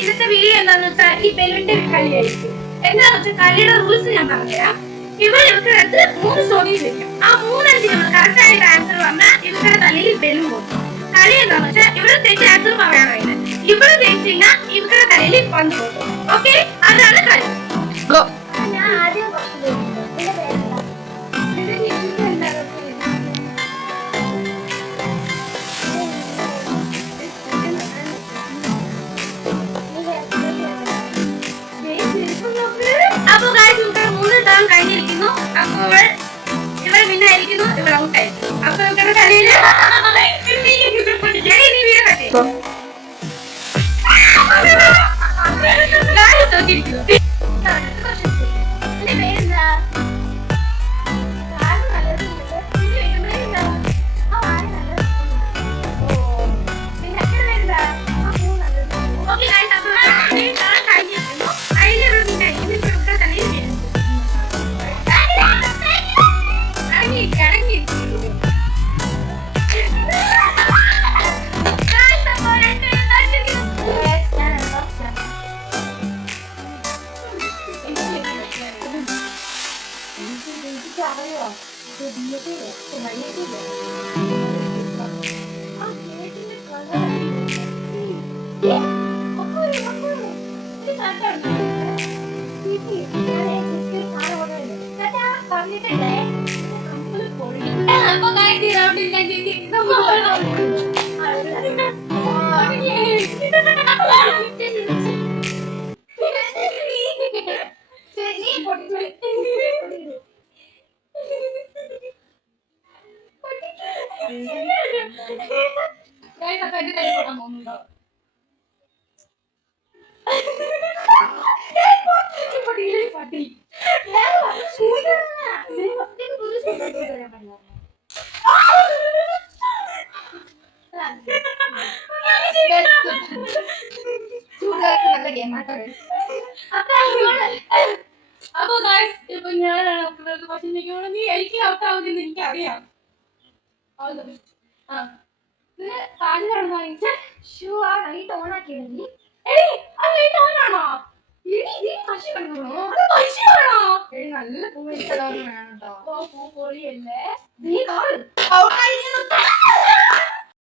ഇന്നത്തെ വീഡിയോ എന്താണെന്ന് വെച്ചാൽ ഈ ബലൂണിന്റെ കളിയായിരിക്കും. എന്താണെന്ന് വെച്ചാൽ കളിയുടെ റൂൾസ് ഞാൻ പറഞ്ഞുതരാം. ഇവർക്ക് അടുത്ത് 3 ചോദ്യം ചോദിക്കും. ആ 3 കറക്റ്റ് ആയിട്ട് ആൻസർ പറഞ്ഞാൽ ഇവരുടെ തലയിൽ ബലൂൺ കൊടുക്കും. കളി എന്താണെന്ന് വെച്ചാൽ ഇവിടെ തെറ്റി ആൻസർ പറയാൻ കഴിയുന്നത്. ഇവിടെ തെറ്റി കഴിഞ്ഞാൽ ഇവരുടെ തലയിൽ പന്ത് കൊടുക്കും. ഓക്കെ, അതാണ് കളി. ഞാൻ ആദ്യം അപ്പൊ മൂന്ന് ടേം കഴിഞ്ഞിരിക്കുന്നു. അപ്പോൾ ഇവർ വിന്നായിരിക്കുന്നു, ഇവർ ഔട്ടായിരിക്കുന്നു. അപ്പൊ ഇവരുടെ കളിയിൽ അപ്പൊ ഇപ്പൊ ഞാനാണ് പക്ഷെ നീ എനിക്ക് ഔട്ടാവുമെന്ന് എനിക്കറിയാം. കാല് കടന്നു വാങ്ങിച്ച ഷൂ ആ ലൈറ്റ് ഓൺ ആക്കിയില്ലെങ്കിൽ